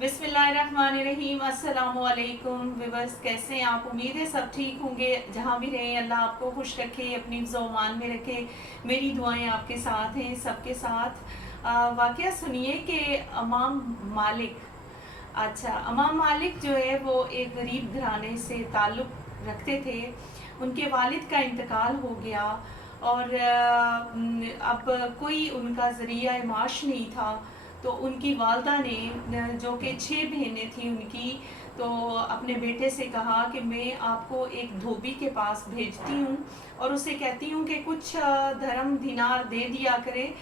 बिस्मिल्लाहिर्रहमानिर्रहीम। अस्सलामुअलैकुम व्यूअर्स, कैसे हैं आप? उम्मीद है सब ठीक होंगे। जहाँ भी रहें अल्लाह आपको खुश रखे, अपनी ज़ुबान में रखे। मेरी दुआएं आपके साथ हैं, सबके साथ। वाक़या सुनिए कि इमाम मालिक, अच्छा इमाम मालिक जो है वो एक गरीब घराने से ताल्लुक़ रखते थे। उनके वालिद का इंतकाल हो गया और अब कोई उनका ज़रिया माश नहीं था। तो उनकी वालदा ने, जो कि 6 बहनें थी उनकी, तो अपने बेटे से कहा कि मैं आपको एक धोबी के पास भेजती हूँ और उसे कहती हूँ कि कुछ धर्म दिनार दे दिया करे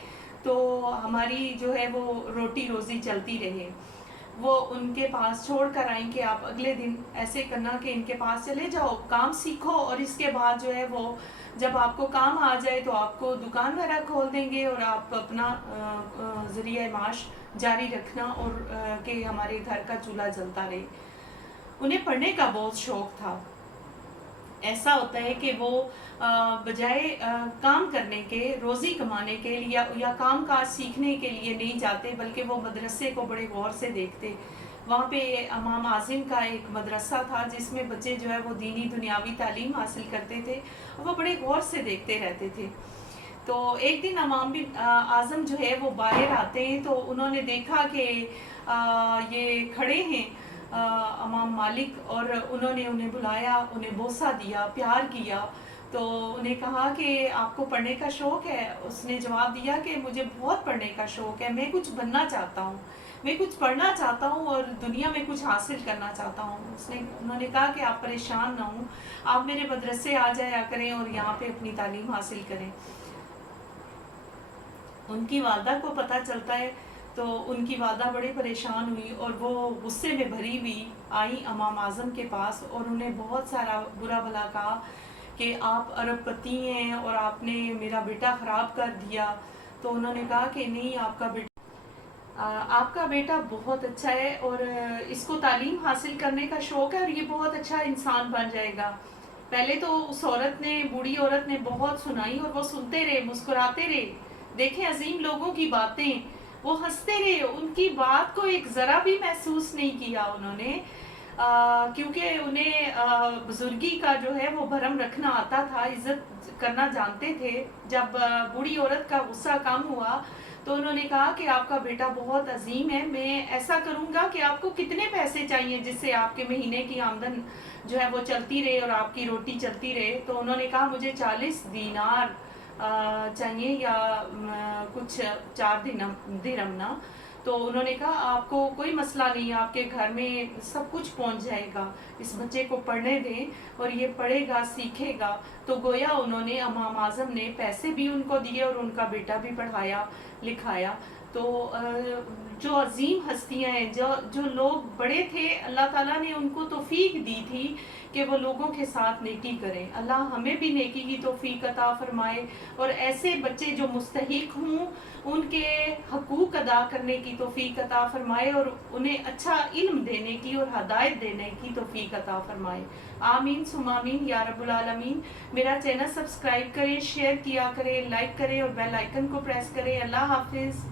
तो हमारी जो है वो रोटी रोज़ी चलती रहे। वो उनके पास छोड़ कर आई कि आप अगले दिन ऐसे करना कि इनके पास चले जाओ, काम सीखो और इसके बाद जो है वो जब आपको काम आ जाए तो आपको दुकान वगैरह खोल देंगे और आप अपना ज़रिया माश जारी रखना और कि हमारे घर का चूल्हा जलता रहे। उन्हें पढ़ने का बहुत शौक था। ऐसा होता है कि वो बजाय काम करने के, रोज़ी कमाने के लिए या काम काज सीखने के लिए नहीं जाते, बल्कि वो मदरसे को बड़े गौर से देखते। वहाँ पे इमाम आज़िम का एक मदरसा था जिसमें बच्चे जो है वो दीनी दुनियावी तालीम हासिल करते थे और वो बड़े गौर से देखते रहते थे। तो एक दिन इमाम आज़म जो है वो बाहर आते हैं तो उन्होंने देखा कि ये खड़े हैं इमाम मालिक, और उन्होंने उन्हें बुलाया, उन्हें बोसा दिया, प्यार किया। तो उन्हें कहा कि आपको पढ़ने का शौक़ है? उसने जवाब दिया कि मुझे बहुत पढ़ने का शौक़ है, मैं कुछ बनना चाहता हूँ, मैं कुछ पढ़ना चाहता हूँ और दुनिया में कुछ हासिल करना चाहता हूँ। उन्होंने कहा कि आप परेशान ना हों, आप मेरे मदरसे आ जाया करें और यहाँ पे अपनी तालीम हासिल करें। उनकी वालदा को पता चलता है तो उनकी वालदा बड़ी परेशान हुई और वो गुस्से में भरी हुई आई इमाम आज़म के पास और उन्हें बहुत सारा बुरा भला कहा कि आप अरबपति हैं और आपने मेरा बेटा ख़राब कर दिया। तो उन्होंने कहा कि नहीं, आपका बेटा बहुत अच्छा है और इसको तालीम हासिल करने का शौक़ है और ये बहुत अच्छा इंसान बन जाएगा। पहले तो उस औरत ने, बूढ़ी औरत ने बहुत सुनाई और वो सुनते रहे, मुस्कुराते रहे। देखें अजीम लोगों की बातें, वो हंसते रहे, उनकी बात को एक ज़रा भी महसूस नहीं किया उन्होंने, क्योंकि उन्हें बुजुर्गी का जो है वो भरम रखना आता था, इज्जत करना जानते थे। जब बूढ़ी औरत का गुस्सा कम हुआ तो उन्होंने कहा कि आपका बेटा बहुत अजीम है, मैं ऐसा करूँगा कि आपको कितने पैसे चाहिए जिससे आपके महीने की आमदन जो है वो चलती रहे और आपकी रोटी चलती रहे। तो उन्होंने कहा मुझे 40 दीनार चाहिए या कुछ 4 दिरहम ना। तो उन्होंने कहा आपको कोई मसला नहीं, आपके घर में सब कुछ पहुंच जाएगा, इस बच्चे को पढ़ने दें और ये पढ़ेगा सीखेगा। तो गोया उन्होंने, इमाम आज़म ने पैसे भी उनको दिए और उनका बेटा भी पढ़ाया लिखाया। तो जो अजीम हस्तियां हैं, जो लोग बड़े थे, अल्लाह ताला ने उनको तौफीक दी थी कि वो लोगों के साथ नेकी करें। अल्लाह हमें भी नेकी की तौफीक अता फरमाए और ऐसे बच्चे जो मुस्तहिक हों उनके हकूक़ अदा करने की तौफीक अता फरमाए और उन्हें अच्छा इल्म देने की और हदायत देने की तौफीक अता फरमाए। आमीन सुम आमीन या रब्बुल आलमीन। मेरा चैनल सब्सक्राइब करें, शेयर किया करें, लाइक करें और बेल आइकन को प्रेस करें। अल्लाह हाफिज़।